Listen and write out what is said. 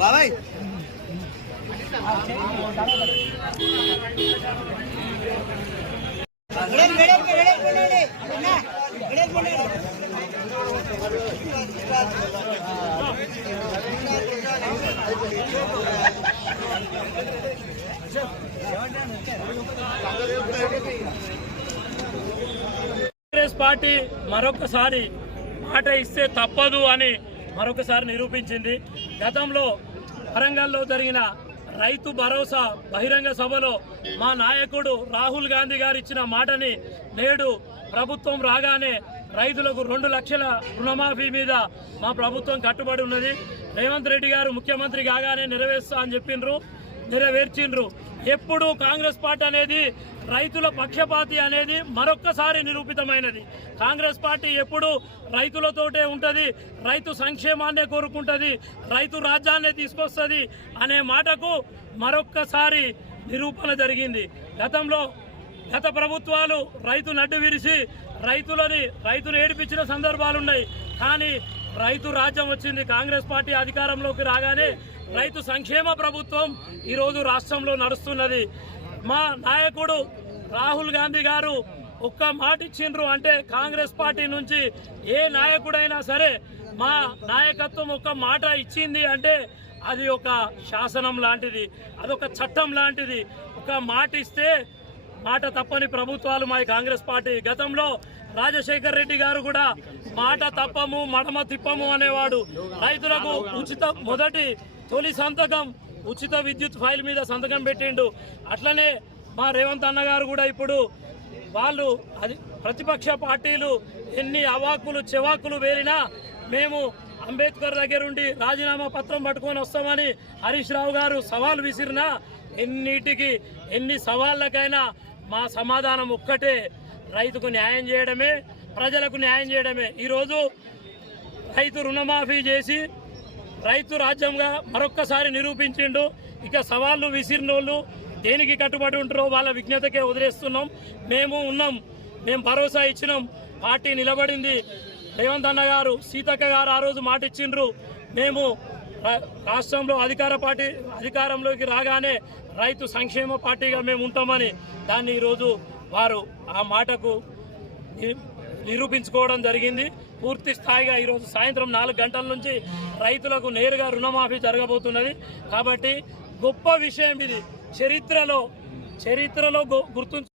బాబాయ్ కాంగ్రెస్ పార్టీ మరొకసారి మాట ఇస్తే తప్పదు అని మరొకసారి నిరూపించింది. గతంలో వరంగల్లో జరిగిన రైతు భరోసా బహిరంగ సభలో మా నాయకుడు రాహుల్ గాంధీ గారు ఇచ్చిన మాటని నేడు ప్రభుత్వం రాగానే రైతులకు 2 లక్షల రుణమాఫీ మీద మా ప్రభుత్వం కట్టుబడి ఉన్నది. రేవంత్ రెడ్డి గారు ముఖ్యమంత్రి కాగానే నెరవేర్స్తా అని నెరవేర్చిండ్రు. ఎప్పుడు కాంగ్రెస్ పార్టీ అనేది రైతుల పక్షపాతి అనేది మరొక్కసారి నిరూపితమైనది. కాంగ్రెస్ పార్టీ ఎప్పుడు రైతులతోటే ఉంటుంది, రైతు సంక్షేమాన్నే కోరుకుంటుంది, రైతు రాజ్యాన్నే తీసుకొస్తుంది అనే మాటకు మరొక్కసారి నిరూపణ జరిగింది. గత ప్రభుత్వాలు రైతు నడ్డు విరిసి రైతును ఏడిపించిన సందర్భాలున్నాయి. కానీ రైతు రాజ్యం వచ్చింది. కాంగ్రెస్ పార్టీ అధికారంలోకి రాగానే రైతు సంక్షేమ ప్రభుత్వం ఈరోజు రాష్ట్రంలో నడుస్తున్నది. మా నాయకుడు రాహుల్ గాంధీ గారు ఒక్క మాట ఇచ్చిండ్రు అంటే కాంగ్రెస్ పార్టీ నుంచి ఏ నాయకుడైనా సరే మా నాయకత్వం ఒక్క మాట ఇచ్చింది అంటే అది ఒక శాసనం లాంటిది, అదొక చట్టం లాంటిది. ఒక మాట ఇస్తే మాట తప్పని ప్రభుత్వాలు మా కాంగ్రెస్ పార్టీ. గతంలో రాజశేఖర్ రెడ్డి గారు కూడా మాట తప్పము మడమ తిప్పము అనేవాడు. రైతులకు తొలి సంతకం ఉచిత విద్యుత్ ఫైల్ మీద సంతకం పెట్టిండు. అట్లనే మా రేవంత్ అన్న గారు కూడా ఇప్పుడు ప్రతిపక్ష పార్టీలు ఎన్ని అవాకులు చెవాకులు వేరినా మేము అంబేద్కర్ దగ్గరుండి రాజీనామా పత్రం పట్టుకొని వస్తామని హరీష్ రావు గారు సవాల్ విసిరినా ఎన్ని సవాళ్ళకైనా మా సమాధానం ఒక్కటే, రైతుకు న్యాయం చేయడమే, ప్రజలకు న్యాయం చేయడమే. ఈరోజు రైతు రుణమాఫీ చేసి రైతు రాజ్యంగా మరొక్కసారి నిరూపించిండు. ఇక సవాళ్ళు విసిరినోళ్ళు దేనికి కట్టుబడి ఉంటారో వాళ్ళ విజ్ఞతకే వదిలేస్తున్నాం. మేము భరోసా ఇచ్చినాం, పార్టీ నిలబడింది. రేవంత్ అన్న గారు సీతక్క గారు ఆ రోజు మాట ఇచ్చిండ్రు. మేము రాష్ట్రంలో అధికారంలోకి రాగానే రైతు సంక్షేమ పార్టీగా మేము ఉంటామని దాన్ని ఈరోజు వారు ఆ మాటకు నిరూపించుకోవడం జరిగింది. పూర్తి స్థాయిగా ఈరోజు సాయంత్రం 4 గంటల నుంచి రైతులకు నేరుగా రుణమాఫీ జరగబోతున్నది. కాబట్టి గొప్ప విషయం ఇది, చరిత్రలో గుర్తుంచు